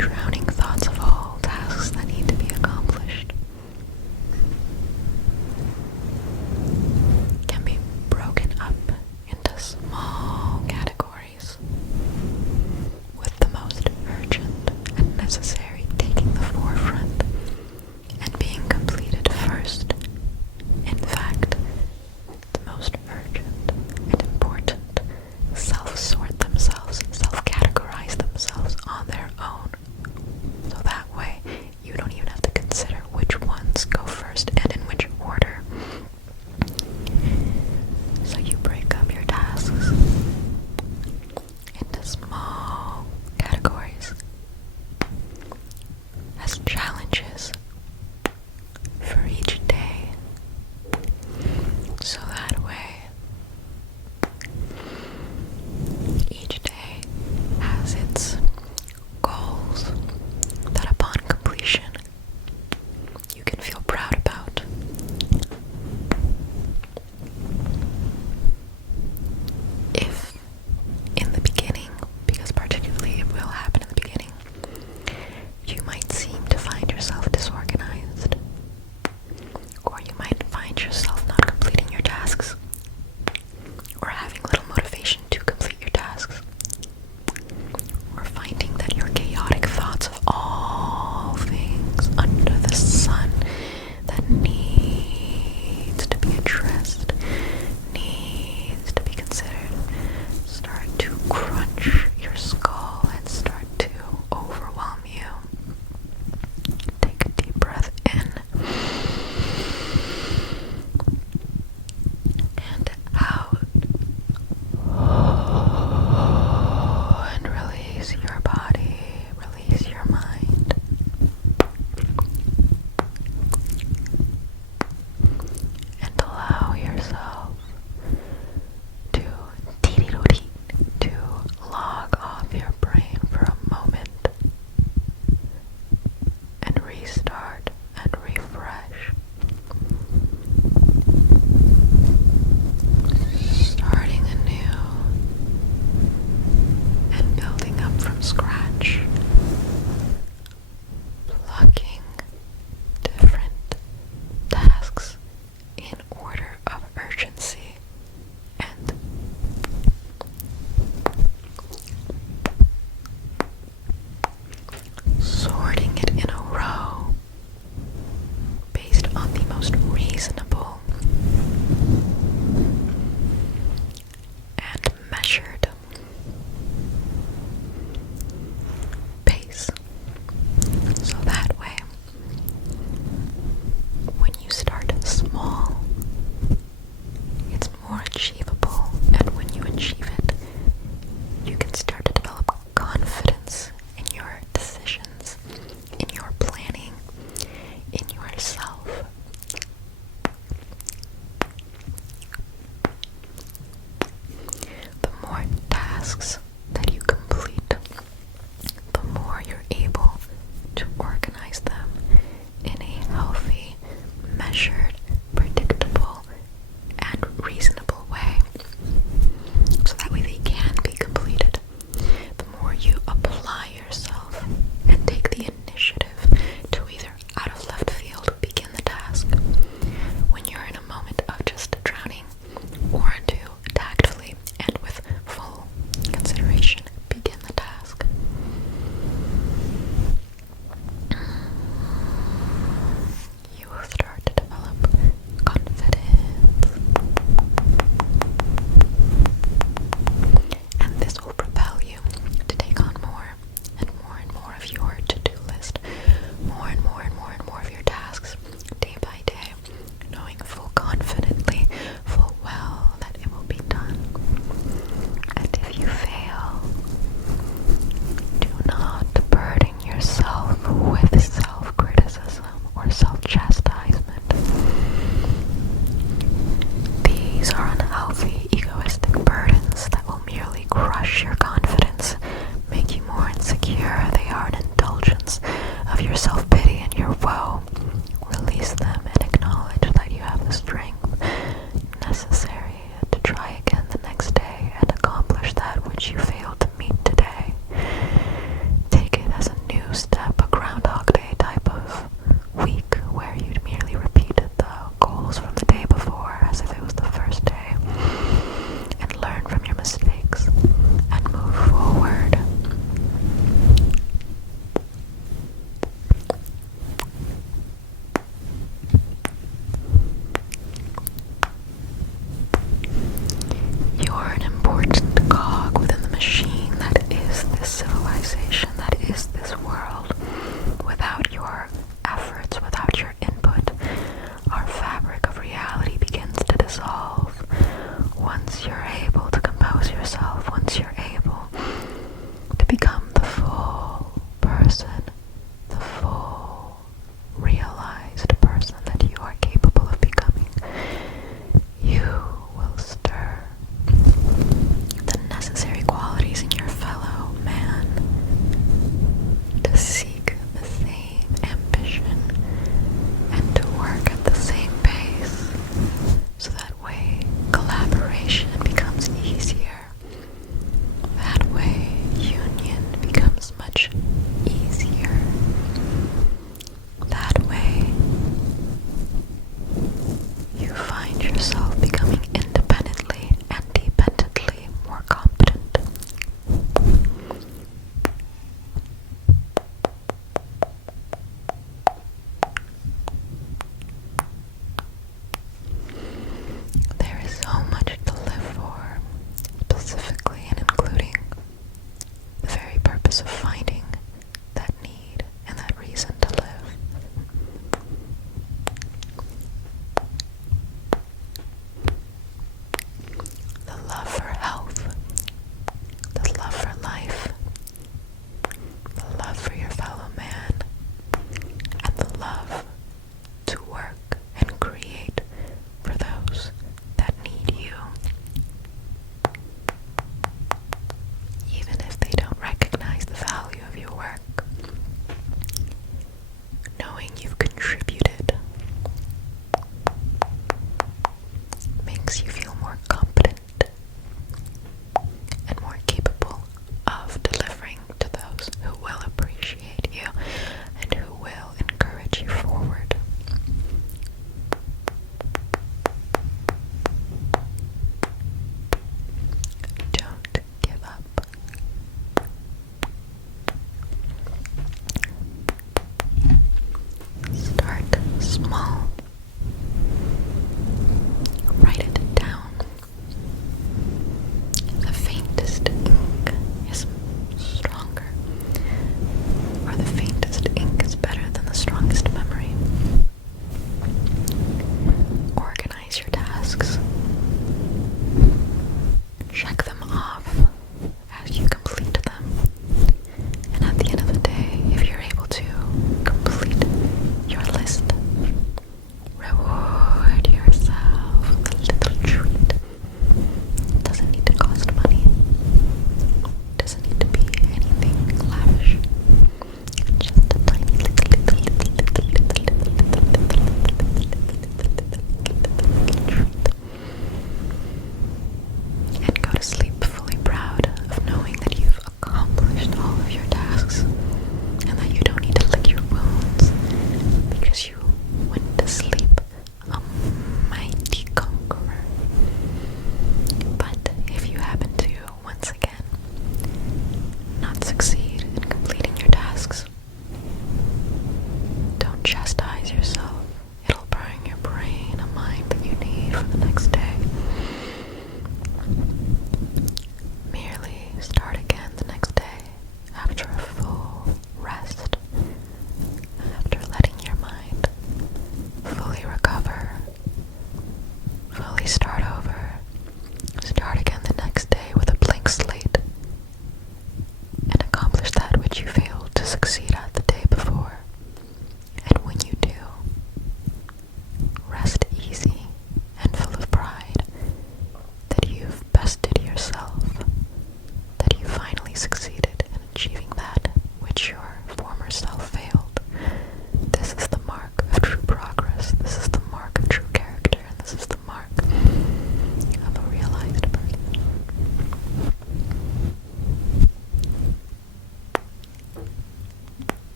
drowning thoughts of all tasks that need to be accomplished can be broken up into small categories, with the most urgent and necessary taking the forefront and being completed first. In fact, the most urgent and important self-sort themselves, self-categorize themselves on their own. So that way, you don't even have to consider which ones go first and in which order. So you break up your tasks into small categories as challenges for each day. So that way, each day has its goals that upon completion you can feel proud about. If in the beginning, because particularly it will happen in the beginning, you might seem to find yourself disorganized, or you might find yourself not completing your tasks, or having little motivation to complete your tasks, or finding that your chaotic thoughts of all things under the sun that needs to be addressed, needs to be considered, start to crunch your skull and start to overwhelm you. Take a deep breath in and out. And release your body, release your mind. And allow yourself to to log off your brain for a moment and restart and refresh. Starting anew and building up from scratch, plucking different tasks in order of urgency and sorting it in a row based on the most reasonable and measured pace. So that way, when you start small, it's more achievable, and when you achieve it, you can start to develop confidence in your decisions, in your planning, in yourself. The more tasks that you complete, the more you're able to organize them in a healthy, measured, predictable, and reasonable way. So that way they can be completed. The more you apply yourself and take the initiative to either out of left field begin the task when you're in a moment of just drowning, or to tactfully and with full consideration begin the task. You will start to develop confidence, and this will propel you to take on more and more of your to-do list, more and more and more and more of your tasks day by day, knowing full confidently, full well that it will be done. And if you fail, do not burden yourself with self-criticism or self-chastisement. These are unhealthy, egoistic burdens that will merely crush your confidence, make you more insecure. They are an indulgence of your self